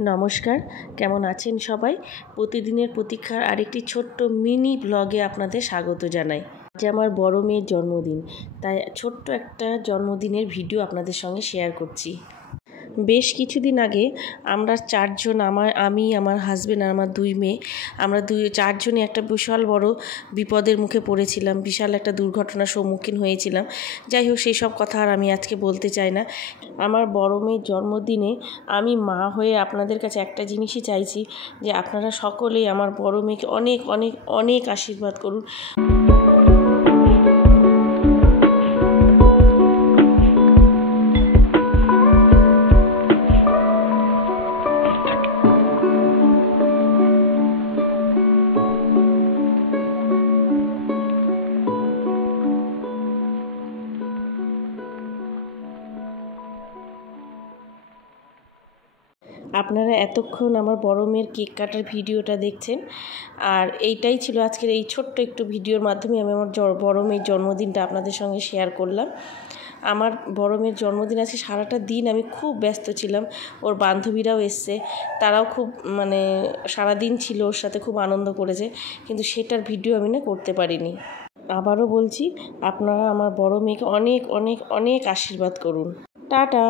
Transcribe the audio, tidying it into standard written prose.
নমস্কার, কেমন আছেন সবাই? প্রতিদিনের প্রতীক্ষার আরেকটি ছোট্ট মিনি ব্লগে আপনাদের স্বাগত জানাই। আজ আমার বড় মেয়ের জন্মদিন, তাই ছোট্ট একটা জন্মদিনের ভিডিও আপনাদের সঙ্গে শেয়ার করছি। বেশ কিছুদিন আগে আমরা চারজন, আমি আমার হাজব্যান্ড আর আমার দুই মেয়ে, আমরা চারজনে একটা বিশাল বড় বিপদের মুখে পড়েছিলাম, বিশাল একটা দুর্ঘটনার সম্মুখীন হয়েছিলাম। যাই হোক, সেই সব কথা আর আমি আজকে বলতে চাই না। আমার বড় মেয়ের জন্মদিনে আমি মা হয়ে আপনাদের কাছে একটা জিনিসই চাইছি, যে আপনারা সকলেই আমার বড় মেয়েকে অনেক অনেক অনেক আশীর্বাদ করুন। আপনারা এতক্ষণ আমার বড় মেয়ের কেক কাটার ভিডিওটা দেখছেন, আর এইটাই ছিল আজকের এই ছোট্ট একটু ভিডিওর মাধ্যমে আমি আমার বড় মেয়ের জন্মদিনটা আপনাদের সঙ্গে শেয়ার করলাম। আমার বড় মেয়ের জন্মদিন আজকে সারাটা দিন আমি খুব ব্যস্ত ছিলাম। ওর বান্ধবীরাও এসছে, তারাও খুব সারাদিন ছিল ওর সাথে, খুব আনন্দ করেছে, কিন্তু সেটার ভিডিও আমি করতে পারিনি। আবারও বলছি, আপনারা আমার বড় মেয়েকে অনেক অনেক অনেক আশীর্বাদ করুন। টাটা।